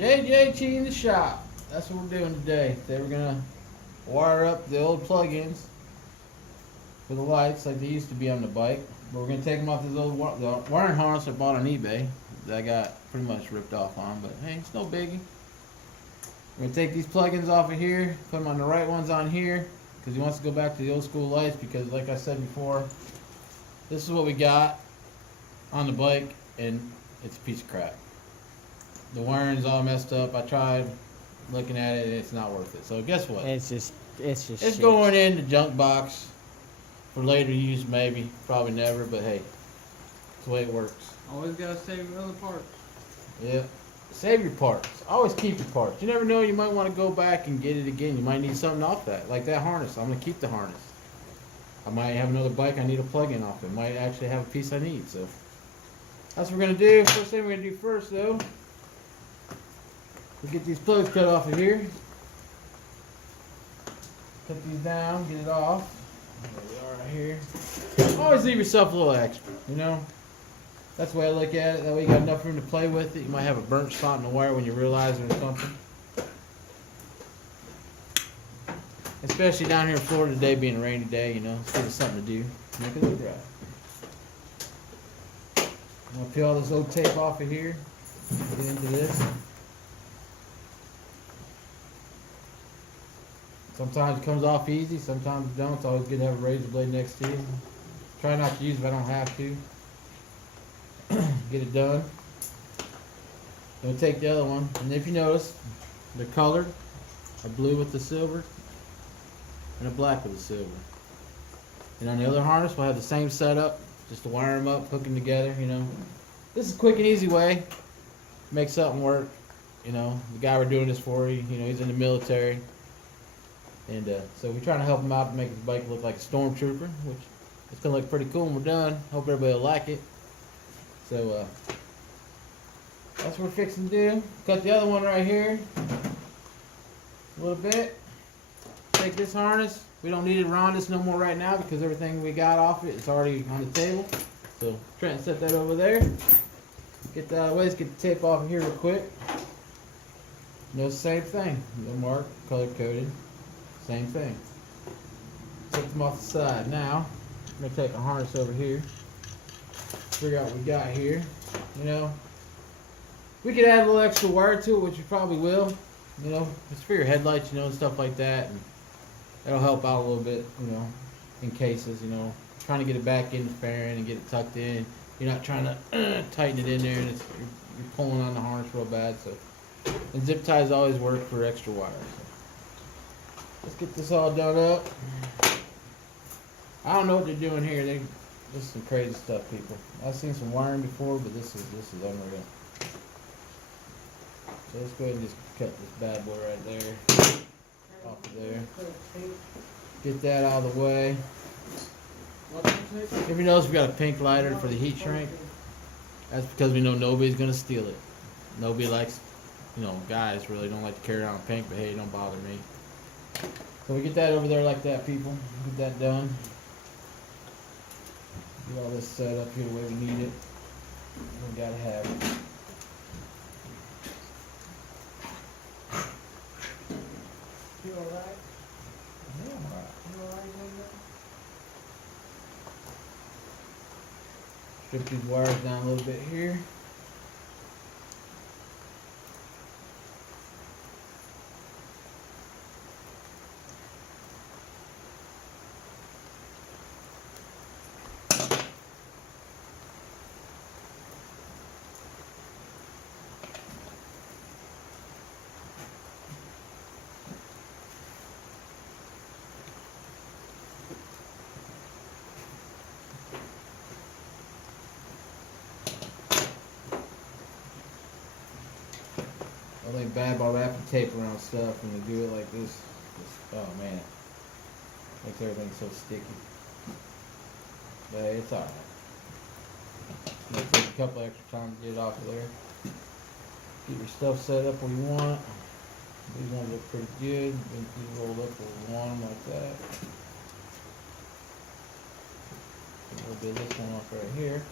JJT in the shop. That's what we're doing today. Today we're gonna wire up the old plug-ins for the lights like they used to be on the bike. But we're gonna take them off this old the wiring harness I bought on eBay that I got pretty much ripped off on. But hey, it's no biggie. We're gonna take these plug-ins off of here, put them on the right ones on here, because he wants to go back to the old school lights. Because like I said before, this is what we got on the bike, and it's a piece of crap. The wiring's all messed up. I tried looking at it, and it's not worth it. So guess what? It's It's shit. going in the junk box for later use, maybe, probably never. But hey, it's the way it works. Always gotta save your other parts. Yeah, save your parts. Always keep your parts. You never know. You might want to go back and get it again. You might need something off that, like that harness. I'm gonna keep the harness. I might have another bike I need a plug-in off it. Might actually have a piece I need. So that's what we're gonna do. First thing we're gonna do first, though. We'll get these plugs cut off of here. Cut these down, get it off. There we are right here. Always leave yourself a little extra, you know? That's the way I look at it. That way you got enough room to play with it. You might have a burnt spot in the wire when you realize there's something. Especially down here in Florida today being a rainy day, you know? It's give us something to do. Make it look right. I'm going to peel all this old tape off of here. Get into this. Sometimes it comes off easy, sometimes it don't. It's always good to have a razor blade next to you. Try not to use it if I don't have to. Get it done. Then we'll take the other one. And if you notice, they're colored. A blue with the silver and a black with the silver. And on the other harness, we'll have the same setup. Just to wire them up, hook them together, you know. This is a quick and easy way. Make something work. You know, the guy we're doing this for, you know, he's in the military. And so we're trying to help him out to make his bike look like a stormtrooper, which it's going to look pretty cool when we're done. Hope everybody will like it. So that's what we're fixing to do. Cut the other one right here a little bit. Take this harness. We don't need it around this no more right now because everything we got off it is already on the table. So Trent, set that over there. Get that out of the way. Let's get the tape off of here real quick. No, same thing. No mark, color coded. Same thing. Take them off the side. Now, I'm going to take a harness over here. Figure out what we got here. You know, we could add a little extra wire to it, which we probably will. You know, it's for your headlights, you know, and stuff like that. And that'll help out a little bit, you know, in cases, you know. Trying to get it back in the fairing and get it tucked in. You're not trying to tighten it in there, and you're pulling on the harness real bad. So, and zip ties always work for extra wire. So. Let's get this all done up. I don't know what they're doing here. This is some crazy stuff, people. I've seen some wiring before, but this is unreal. So let's go ahead and just cut this bad boy right there off of there. Get that out of the way. If you notice, we got a pink lighter for the heat shrink. That's because we know nobody's gonna steal it. Nobody likes, you know, guys really don't like to carry around pink, but hey, it don't bother me. So we get that over there like that, people. Get that done. Get all this set up here the way we need it. We gotta have it. You alright? Yeah, I'm alright. You alright with that? Strip these wires down a little bit here. Nothing bad about wrapping tape around stuff when you do it like this. Oh man, makes everything so sticky. But hey, it's alright. Might take a couple extra time to get it off of there. Get your stuff set up where you want. These ones look pretty good. These rolled up where we want them like that. We'll do this one off right here.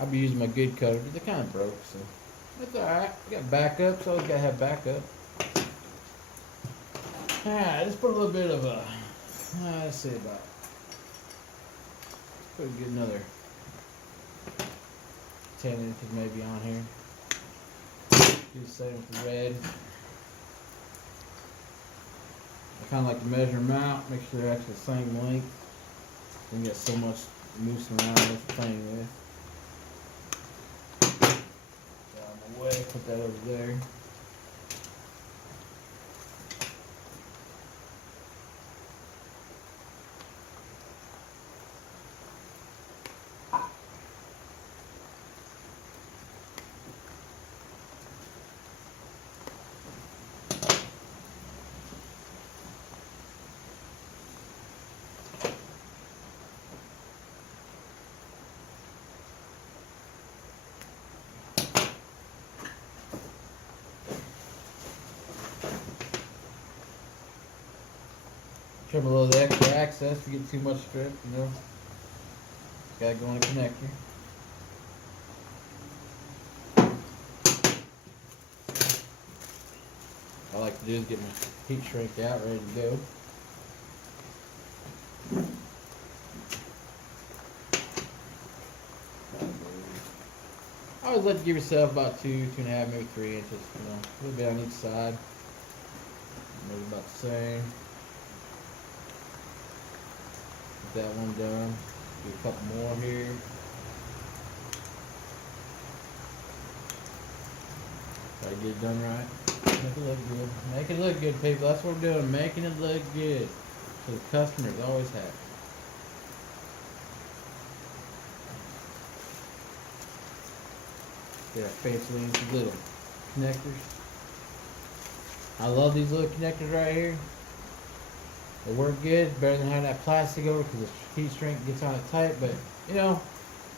I'll be using my good cutter, but they kind of broke, so it's alright. We got backup, so always gotta have backup. Alright, let's put a little bit of a, let's see about, put get another 10 inches maybe on here. Do the same with the red. I kind of like to measure them out, make sure they're actually the same length. Then you got so much moving around with playing with. Out of my way, put that over there. Trim a little of the extra access if you get too much strip, you know. Gotta go in a connector. All I like to do is get my heat shrink out, ready to go. I always like to give yourself about 2.5, maybe 3 inches, you know, a little bit on each side. Maybe about the same. Get that one done. Do a couple more here. Try to get it done right. Make it look good. Make it look good, people. That's what we're doing. Making it look good. So the customer's always happy. Get our fancy these little connectors. I love these little connectors right here. They work good, better than having that plastic over because the heat shrink gets on it tight. But you know,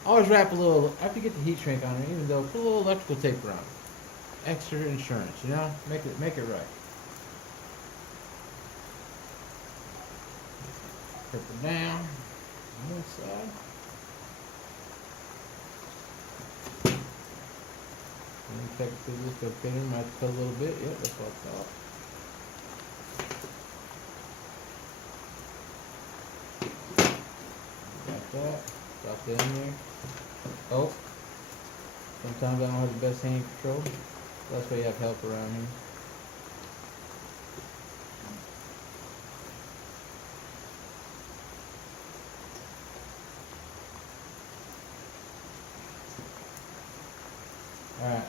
always wrap a little after you get the heat shrink on it. Even though put a little electrical tape around it. Extra insurance, you know, make it right. Strip it down on one side. And check through this, go fit in, might cut a little bit. Yep, that's what I thought. Got that. Drop that in there. Oh. Sometimes I don't have the best hand control. That's why you have help around here. Alright,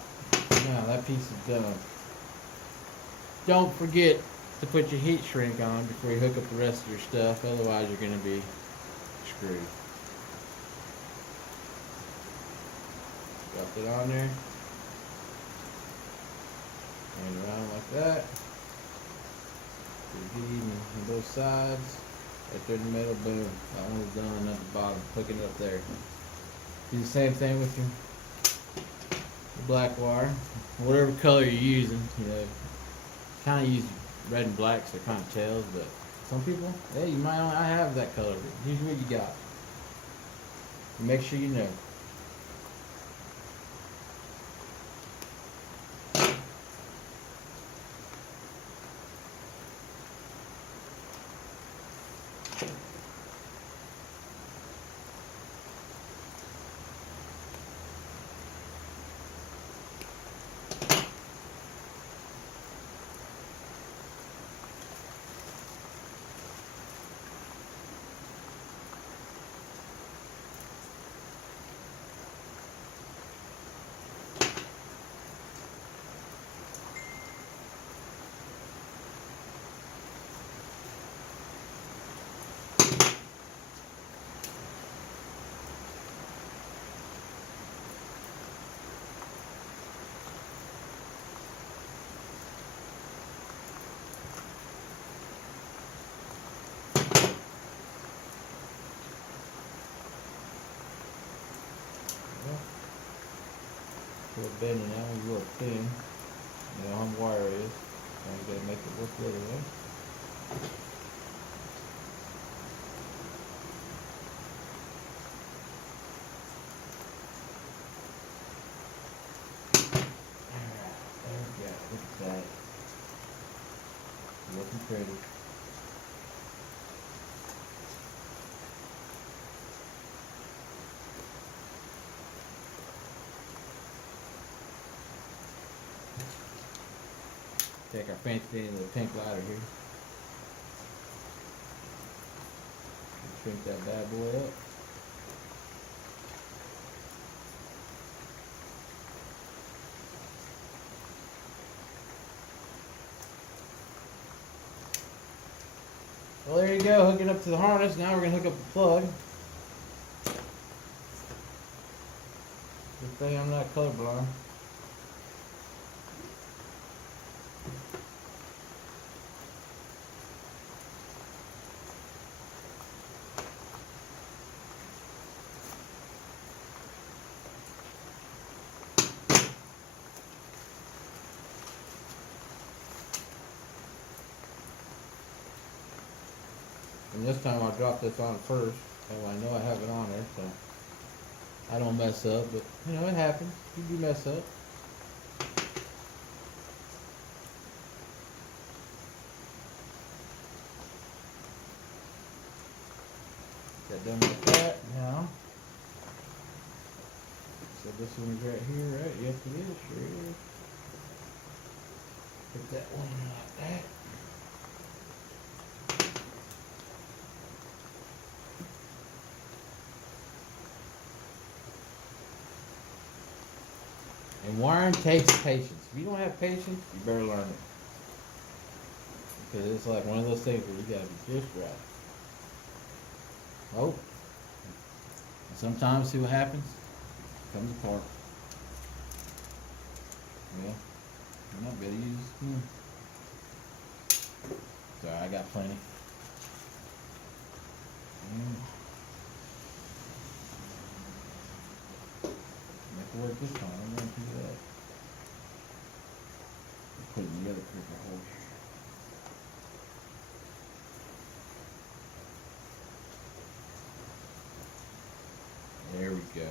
now that piece is done. Don't forget to put your heat shrink on before you hook up the rest of your stuff, otherwise you're going to be screwed. Drop it on there. And around like that. Put the on both sides. Right there in the middle, boom. That one is done at the bottom. Hooking it up there. Do the same thing with your black wire. Whatever color you're using, you know. Kind of use red and black so it kind of tells, but some people, hey, you might not have that color. Use what you got. And make sure you know. Put a bend in that one real thin. You know how the wire is. And you gotta make it work the other way. Looking pretty. Take our fancy into the pink lighter here. Shrink that bad boy up. Well, there you go, hook it up to the harness. Now we're gonna hook up the plug. Good thing I'm not colorblind. And this time I'll drop this on first, so I know I have it on there, so I don't mess up, but you know, it happens. You do mess up. Got done like that. Now, so this one's right here, right? Yes, it is. Sure is. Put that one in like that. And wiring takes patience. If you don't have patience, you better learn it. Because it's like one of those things where you gotta be just right. Oh. And sometimes, see what happens? It comes apart. Well, I'm not gonna use Sorry, I got plenty. Make it work this time. I'm gonna do that. Put it in the other paper hole. There we go.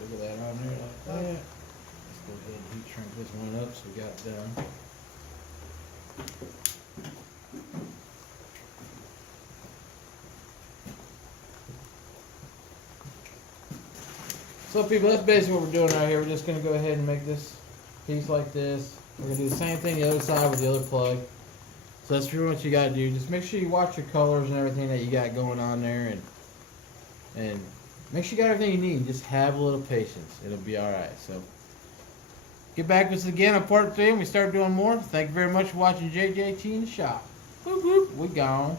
Look at that on there like that. Let's go ahead and heat shrink this one up so we got it done. So people, that's basically what we're doing right here. We're just going to go ahead and make this piece like this. We're going to do the same thing the other side with the other plug. So that's really what you got to do. Just make sure you watch your colors and everything that you got going on there, and make sure you got everything you need. Just have a little patience. It'll be alright. So get back with us again on part 3 and we start doing more. Thank you very much for watching JJT in the shop. Whoop whoop. We gone.